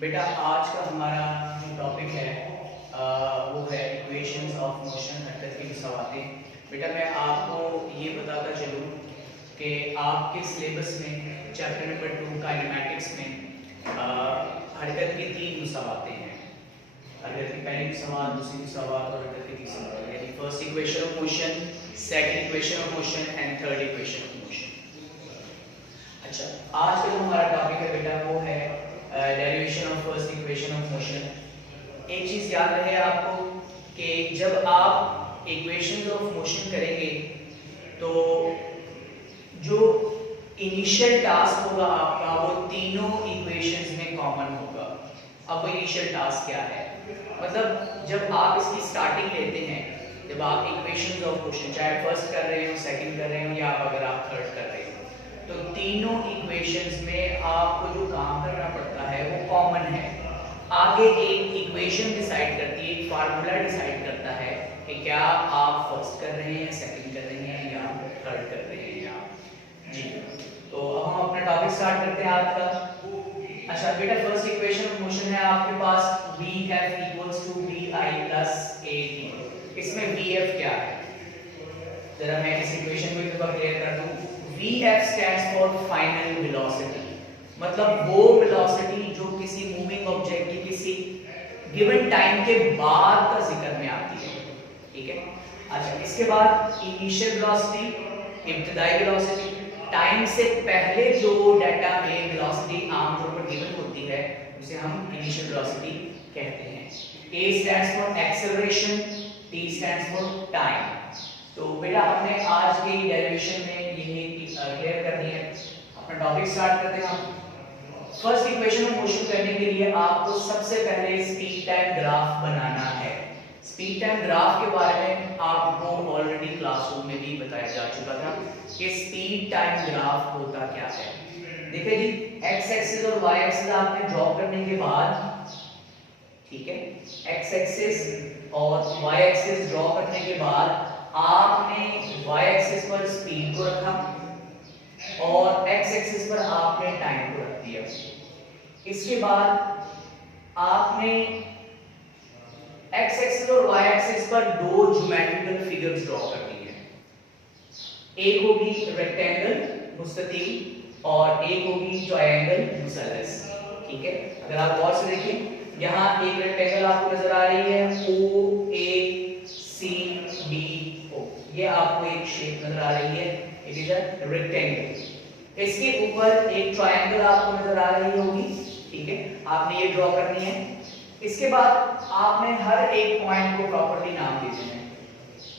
बेटा आज का हमारा जो टॉपिक है वो है इक्वेशंस ऑफ मोशन, हरकत की सवातें। बेटा मैं आपको ये बताता चलूँ कि आपके सिलेबस में चैप्टर नंबर 2 काइनेमैटिक्स में हरकत की 3 मुसावातें हैं। हरकत की पहली मुसावात, दूसरी मुसावात और हरकत की तीसरी मुसावात, यानी first equation of motion, second equation of motion and third equation of motion. अच्छा, आज का जो हमारा टॉपिक है बेटा वो है derivation of first equation of motion. एक चीज याद रहे आपको कि जब आप इक्वेशंस ऑफ मोशन करेंगे तो जो इनिशियल टास्क होगा आपका वो तीनों इक्वेशंस में कॉमन होगा। अब वो इनिशियल टास्क क्या है, मतलब जब आप इसकी स्टार्टिंग लेते हैं, जब आप इक्वेशंस ऑफ मोशन चाहे फर्स्ट कर रहे हो, सेकंड कर रहे हो या अगर आप थर्ड कर रहे हो, तो तीनों इक्वेशंस में आपको जो काम करना पड़ता है वो कॉमन है। आगे एक इक्वेशन डिसाइड करती है, एक फार्मूला डिसाइड करता है कि क्या आप फर्स्ट कर रहे हैं, सेकंड कर रहे हैं या थर्ड कर रहे हैं या जी। तो अब हम अपना टॉपिक स्टार्ट करते हैं आज का। अच्छा बेटा, फर्स्ट इक्वेशन ऑफ मोशन है आपके पास Vf equals to Vi plus At। इसमें Vf क्या है, जरा मैं इस इक्वेशन को एक बार क्लियर कर दूं। Vf stands for final velocity, मतलब वो वेलोसिटी जो किसी मूविंग ऑब्जेक्ट की किसी गिवन टाइम के बाद का जिक्र में आती है, ठीक है। अच्छा, इसके बाद इनिशियल वेलोसिटी, इब्तिदाई वेलोसिटी, टाइम से पहले जो डाटा में वेलोसिटी आमतौर पर गिवन होती है उसे हम इनिशियल वेलोसिटी कहते हैं। A stands for acceleration, T stands for time। तो बेटा हमने आज की डेरिवेशन में यही क्लियर करनी है। अपना टॉपिक स्टार्ट करते हैं हम। फर्स्ट इक्वेशन ऑफ मोशन करने के लिए आपको सबसे पहले स्पीड टाइम ग्राफ बनाना है। स्पीड टाइम ग्राफ के बारे में आपको ऑलरेडी क्लासरूम में भी बताया जा चुका था कि स्पीड टाइम ग्राफ होता क्या है। देखिए जी, एक्स एक्सिस और वाई एक्सिस आपने ड्रॉ करने के बाद, ठीक है, एक्स एक्सिस और वाई एक्सिस ड्रॉ करने के बाद आपने y एक्सिस पर स्पीड को रखा और x एक्सिस पर आपने टाइम को रख दिया। इसके बाद आपने x एक्सिस और y एक्सिस पर दो ज्योमेट्रिकल फिगर्स ड्रॉ करनी है। एक होगी रेक्टेंगल मुस्ततील और एक होगी ट्रायंगल मुसल्लस, ठीक है। अगर आप गौर से देखें, यहाँ एक रेक्टेंगल आपको नजर आ रही है OACD, ये आपको एक शेप नजर आ रही है, इट इज अ रेक्टेंगल। इसके ऊपर एक ट्रायंगल आपको नजर आ रही होगी, ठीक है, आपने ये ड्रॉ करनी है। इसके बाद आपने हर एक पॉइंट को प्रॉपर्ली नाम दे देना है।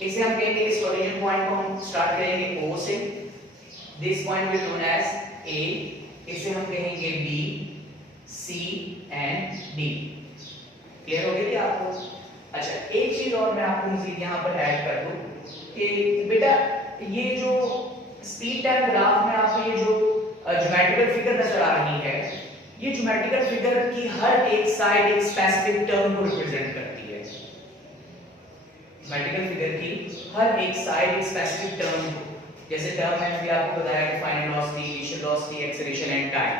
इसे हम कहेंगे, इस ओरिजिन पॉइंट को हम स्टार्ट करेंगे O से, this point will known as A, इसे हम कहेंगे B, C and D। Clear हो गया आपको? अच्छा, एक चीज और मैं आपको मजीद यहाँ पर ऐड कर दूं कि बेटा ये जो स्पीड टाइम ग्राफ में आपको ये जो ज्योमेट्रिकल फिगर नजर आ रही है, ये ज्योमेट्रिकल फिगर की हर एक साइड एक स्पेसिफिक टर्म को रिप्रेजेंट करती है। ज्योमेट्रिकल फिगर की हर एक साइड एक स्पेसिफिक टर्म को, जैसे टर्म मैंने भी आपको बताया कि final velocity, initial velocity, acceleration and time.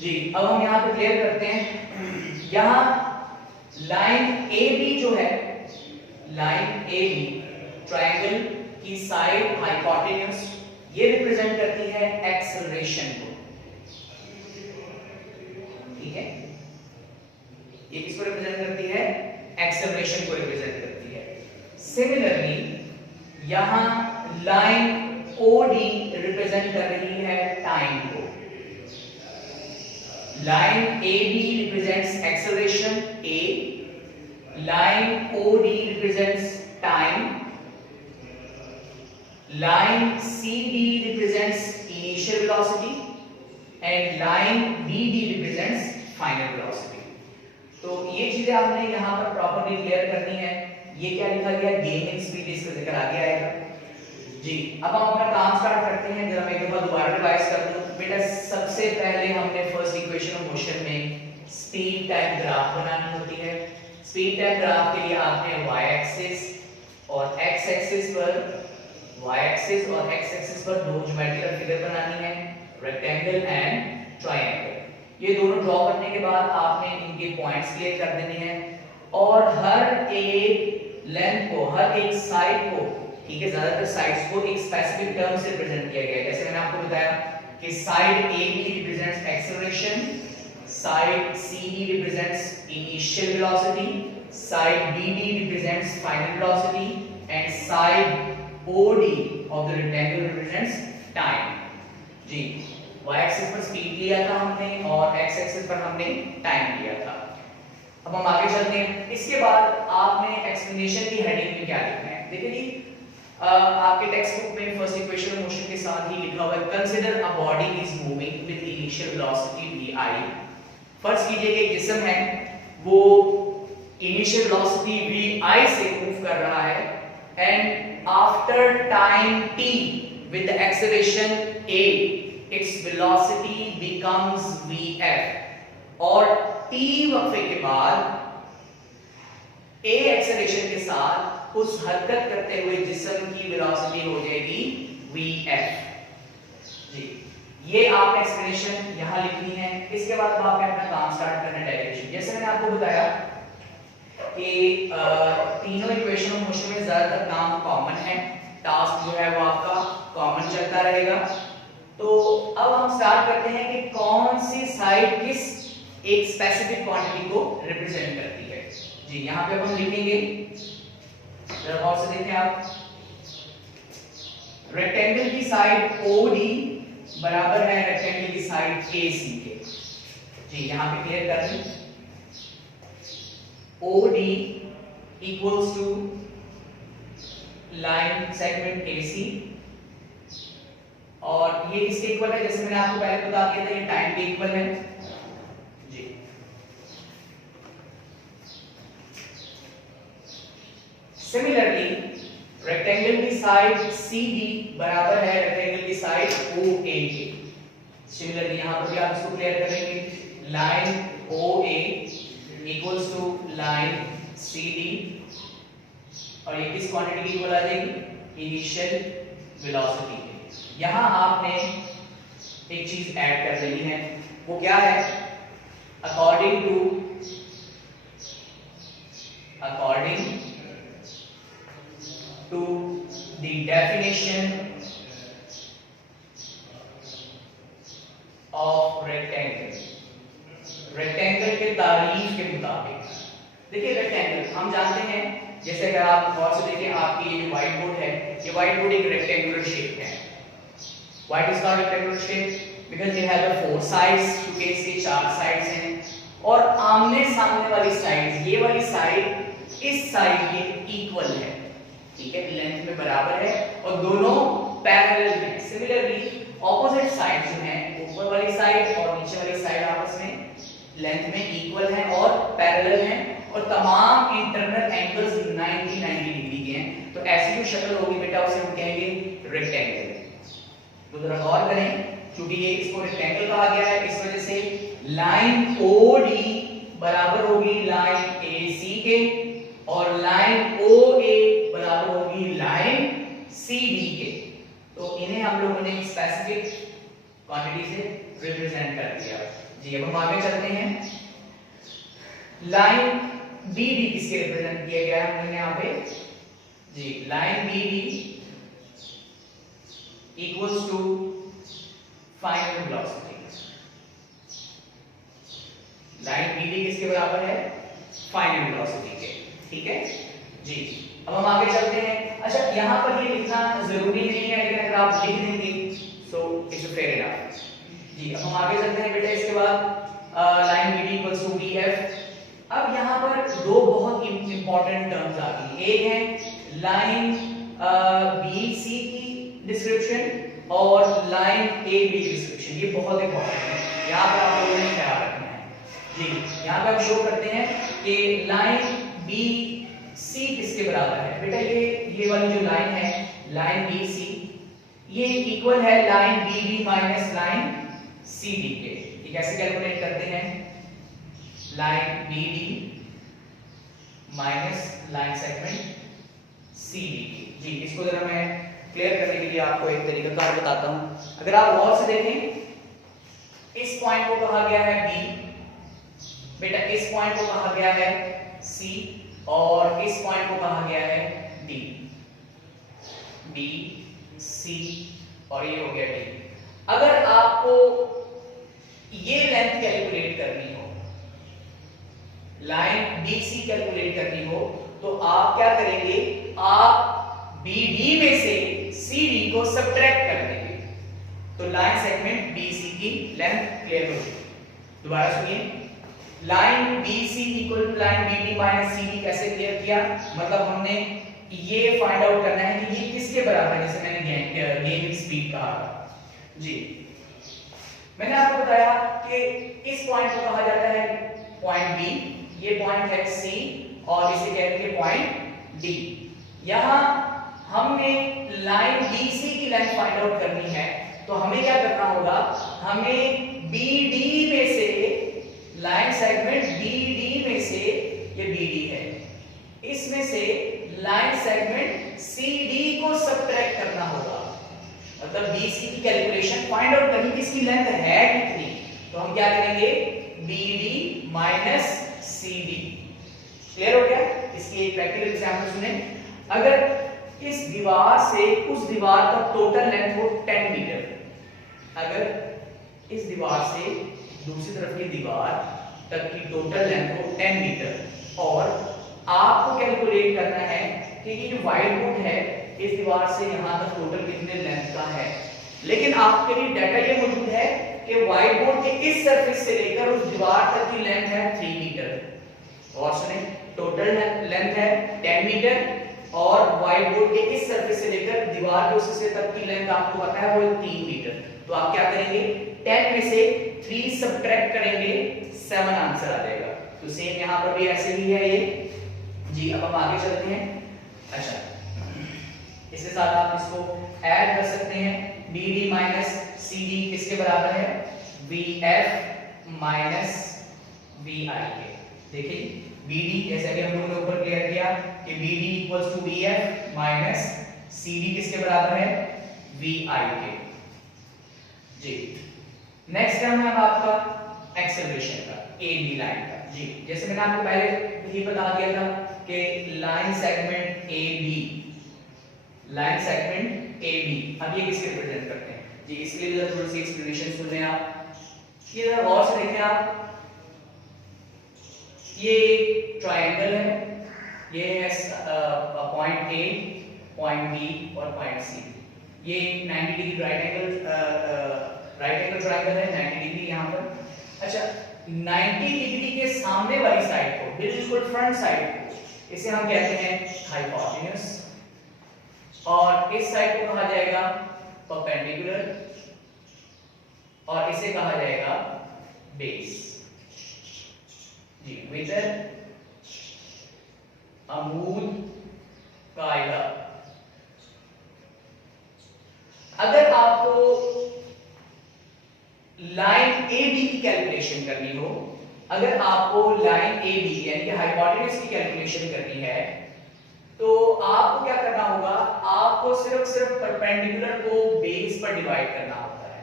जी, अब हम यहाँ पे क्लियर करते हैं। यहाँ लाइन AB जो है, लाइन AB ट्रायंगल की साइड हाइपोटेन्यूज, ये रिप्रेजेंट करती है एक्सेलरेशन को, ठीक है। ये किसको रिप्रेजेंट करती है? एक्सेलरेशन को रिप्रेजेंट करती है। सिमिलरली यहां लाइन OD रिप्रेजेंट कर रही है टाइम को। Line AB represents acceleration A, line OD represents time, line CD represents initial velocity and line BD represents final velocity। तो ये चीजें आपने यहाँ पर प्रॉपर्ली क्लियर करनी है। ये क्या लिखा गया? गेमिंग स्पीड, इसका जिक्र आगे आएगा। जी, अब हम अपना काम स्टार्ट करते हैं। जरा मैं एक दफा दोबारा रिवाइज कर दूं। बेटा सबसे पहले हमने फर्स्ट इक्वेशन ऑफ मोशन में स्पीड टाइम ग्राफ बनानी होती है। स्पीड टाइम ग्राफ के लिए आपने y एक्सिस और x एक्सिस पर y एक्सिस और x एक्सिस पर दो ज्योमेट्रिकल फिगर बनानी है, रेक्टेंगल एंड ट्रायंगल। ये दोनों ड्रॉ करने के बाद आपने इनके पॉइंट्स क्लियर कर देने हैं और हर एक लेंथ को, हर एक साइड को, ठीक है, ज्यादातर साइड्स को एक स्पेसिफिक टर्म से रिप्रेजेंट किया गया है। जैसे मैंने आपको बताया कि side AB represents acceleration, side CD represents initial velocity, side BD represents final velocity and side OD of the rectangle represents time. जी, y एक्सिस पर स्पीड लिया था हमने और x एक्सिस पर हमने टाइम लिया था। अब हम आगे चलते हैं। इसके बाद आपने एक्सप्लेनेशन की हेडिंग में क्या लिखना है? देखिए जी, आपके टेक्स्ट बुक में फर्स्ट इक्वेशन ऑफ मोशन के साथ ही लिखा हुआ है consider a body is moving with initial velocity vi। फर्ज कीजिए कि एक जिस्म है वो इनिशियल वेलोसिटी vi से मूव कर रहा है and after time t with the acceleration a its velocity becomes vf और t वक्फे के बाद a एक्सेलरेशन के साथ उस हरकत करते हुए जिस्म की वेलोसिटी हो जाएगी vf। जी, ये आपने एक्सप्लेनेशन यहां लिखनी है। इसके बाद अब आपने अपना काम स्टार्ट करना है डेरिवेशन। जैसे मैंने आपको बताया कि तीनों इक्वेशन ऑफ मोशन में ज्यादातर काम कॉमन है, टास्क जो है वो आपका कॉमन चलता रहेगा। तो अब हम स्टार्ट करते हैं कि कौन सी साइड किस एक स्पेसिफिक क्वांटिटी को रिप्रेजेंट करती है। जी, यहां पे हम लिखेंगे, जरा गौर से देखें आप, रेक्टेंगल की साइड OD बराबर है रेक्टेंगल की साइड AC के। जी, यहां पे क्लियर कर दें, OD equals to line segment AC और ये किसके इक्वल है? जैसे मैंने आपको पहले बता दिया था, ये टाइम के इक्वल है। जी, सिमिलरली रेक्टेंगल की साइड CD बराबर है रेक्टेंगल की साइड OA के। सिमिलरली यहां पर भी आप इसको क्लियर करेंगे, line OA equals to line CD और ये किस क्वांटिटी की इक्वल आ जाएगी? इनिशियल वेलोसिटी के। यहां आपने एक चीज ऐड कर देनी है, वो क्या है? According to the definition of rectangle, rectangle के तारीफ के मुताबिक। देखिए, रेक्टेंगल हम जानते हैं, जैसे अगर आप गौर से देखें, आपकी ये व्हाइट बोर्ड है, ये व्हाइट बोर्ड एक रेक्टेंगुलर शेप है। Why it is called rectangular shape? Because they have the four sides, क्योंकि इसके चार साइड्स हैं और आमने सामने वाली साइड, ये वाली साइड इस साइड के इक्वल है, ठीक है, लेंथ में बराबर है और दोनों पैरेलल हैं। सिमिलरली ऑपोजिट साइड जो है, ऊपर वाली साइड और नीचे वाली साइड आपस में लेंथ में इक्वल हैं और पैरेलल हैं और तमाम इंटरनल एंगल्स 90 डिग्री के हैं। तो ऐसी जो शक्ल होगी बेटा, उसे हम कहेंगे रेक्टेंगल। तो जरा गौर करें, क्योंकि ये इसको रेक्टेंगल कहा गया है, इस वजह से लाइन OD बराबर होगी लाइन AC के और लाइन OA बराबर होगी लाइन CD के। तो इन्हें हम लोगों ने स्पेसिफिक क्वांटिटी से रिप्रेजेंट कर दिया। जी, अब हम आगे चलते हैं। लाइन BD किसके रिप्रेजेंट किया गया है हमने यहाँ पे? जी, line BD equals to final velocity। Line BD किसके बराबर है? फाइनल वेलोसिटी के, ठीक है जी। अब हम आगे चलते हैं। अच्छा, यहाँ पर ये लिखना जरूरी नहीं है, लेकिन अगर आप लिख देंगे सो इट्स फेयर इनफ। जी, अब हम आगे चलते हैं बेटा। इसके बाद line BD equals to BF। अब यहाँ पर दो बहुत इंपॉर्टेंट टर्म्स आ गई। एक है लाइन BC की डिस्क्रिप्शन और लाइन AB डिस्क्रिप्शन। ये बहुत इंपॉर्टेंट है, यहाँ पर आप लोगों ने ख्याल रखना है जी। यहाँ पे हम शो करते हैं कि लाइन BC किसके बराबर है बेटा? ये वाली जो लाइन है, लाइन BC, ये इक्वल है line BB minus line CD के। ये कैसे कैलकुलेट करते हैं? Line BD minus line segment CD जी। इसको जरा मैं क्लियर करने के लिए आपको एक तरीका कार बताता हूं। अगर आप गौर से देखें इस पॉइंट को कहा गया है बी, बेटा इस पॉइंट को कहा गया है सी, और इस पॉइंट को कहा गया है डी। बी, सी और ये हो गया डी। अगर आपको ये लेंथ कैलकुलेट करनी हो, लाइन BC कैलकुलेट करनी हो, तो आप क्या करेंगे, आप BD में से CD को सब्ट्रैक्ट कर देंगे, तो लाइन सेगमेंट BC की लेंथ क्लियर हो जाएगी। दोबारा सुनिए, line BC equal to line BD minus CD कैसे क्लियर किया, मतलब हमने ये फाइंड आउट करना है कि ये किसके बराबर है, जैसे मैंने गेमिंग स्पीड कहा था जी। मैंने आपको बताया कि इस पॉइंट को कहा जाता है पॉइंट बी, ये पॉइंट है सी और इसे कहते हैं पॉइंट डी। यहां हमने लाइन BC की लेंथ फाइंड आउट करनी है, तो हमें क्या करना होगा, हमें BD में से लाइन सेगमेंट BD में से, ये BD है, इसमें से लाइन सेगमेंट CD को सब्ट्रैक्ट करना होगा, मतलब BC की कैलकुलेशन फाइंड आउट करनी कि इसकी लेंथ है कितनी, तो हम क्या करेंगे BD माइनस CD। क्लियर हो गया? इसकी एक प्रैक्टिकल एग्जांपल सुने। अगर इस दीवार से उस दीवार का टोटल लेंथ हो 10 मीटर, अगर इस दीवार से दूसरी तरफ की दीवार तक की टोटल लेंथ हो 10 मीटर और आपको कैलकुलेट करना है कि ये जो वाइड वुड है इस दीवार से यहां तक टोटल कितने लेंथ का है, लेकिन आपके लिए डाटा ये मौजूद है कि व्हाइट बोर्ड के इस सरफेस से लेकर उस दीवार तक की लेंथ है 3 मीटर, और सुने टोटल लेंथ है 10 मीटर और व्हाइट बोर्ड के इस सरफेस से लेकर दीवार के उस हिस्से तक की लेंथ आपको पता है वो 3 मीटर। तो आप क्या करेंगे, 10 में से 3 सब्ट्रैक्ट करेंगे, 7 आंसर आ जाएगा। तो सेम यहां पर भी ऐसे ही है ये जी। अब हम आगे चलते हैं। अच्छा, इसके साथ आप इसको ऐड कर सकते हैं, BD माइनस CD किसके बराबर है, VF माइनस VI के। देखिए BD जैसे कि हम लोगों ने ऊपर क्लियर किया कि BD equals to VF minus CD किसके बराबर है, VI के जी। नेक्स्ट टर्म है आपका एक्सेलरेशन का, AB लाइन का जी। जैसे मैंने आपको पहले ही बता दिया था कि line segment AB, line segment AB, अब ये किसके रिप्रेजेंट करते हैं जी, इसके लिए थोड़ी सी एक्सप्लेनेशन सुन लें आप। ये जरा गौर से देखें आप, ये ट्रायंगल है, ये है पॉइंट A, पॉइंट B और पॉइंट C। ये 90 डिग्री राइट एंगल ट्रायंगल है, 90 डिग्री यहाँ पर। अच्छा, 90 डिग्री के सामने वाली साइड को, बिल्कुल फ्रंट साइड को, इसे हम कहते हैं हाइपोटेन्यूज, और इस साइड को कहा जाएगा परपेंडिकुलर, और इसे कहा जाएगा बेस जी। विद अमूल कायदा। अगर आपको लाइन AB की कैलकुलेशन करनी हो, अगर आपको लाइन AB यानी कि हाइपोटेन्यूज की कैलकुलेशन करनी है, तो आपको क्या करना होगा, आपको सिर्फ परपेंडिकुलर को बेस पर डिवाइड करना होता है,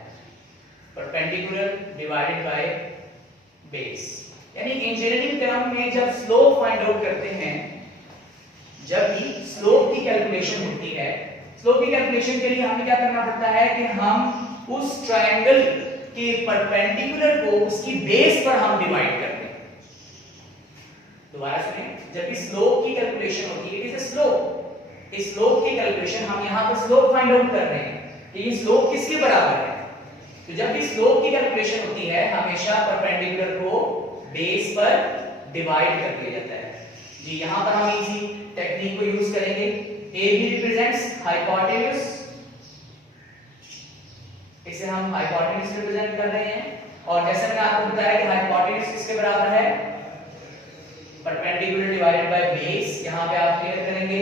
परपेंडिकुलर डिवाइडेड बाय बेस। यानी इंजीनियरिंग टर्म में जब स्लोप फाइंड आउट करते हैं, जब भी स्लोप की कैलकुलेशन होती है, स्लोप की कैलकुलेशन के लिए हमें क्या करना पड़ता है कि हम उस ट्रायंगल के परपेंडिकुलर को उसकी बेस पर हम डिवाइड करते हैं। दोबारा सुनिए, जब भी स्लोप की कैलकुलेशन होती है, इट इज अ स्लोप, इस स्लोप की कैलकुलेशन हम यहां पर स्लोप फाइंड आउट कर रहे हैं कि ये स्लोप किसके बराबर है। तो जब भी स्लोप की कैलकुलेशन होती है, हमेशा परपेंडिकुलर को बेस पर डिवाइड कर दिया जाता है जी। यहां पर हम इसी टेक्निक को यूज करेंगे। AB रिप्रेजेंट्स हाइपोटेन्यूज, इसे हम हाइपोटेन्यूज रिप्रेजेंट कर रहे हैं, और जैसे मैंने आपको बताया कि हाइपोटेन्यूज किसके बराबर है, परपेंडिकुलर डिवाइडेड बाय बेस। यहां पे आप क्लियर करेंगे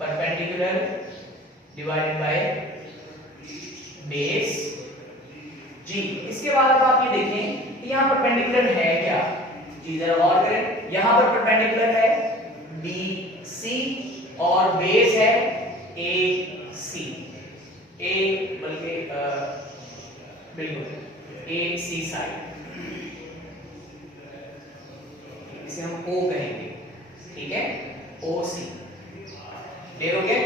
परपेंडिकुलर डिवाइडेड बाय बेस जी। इसके बाद अब आप ये देखें कि यहां परपेंडिकुलर है क्या जी, जरा गौर करें। यहां पर परपेंडिकुलर है BC और बेस है AC, A बल्कि बिल्कुल ए सी साइड, इसे हम ओ कहेंगे, ठीक है, ओ सी। क्लियर हो गया?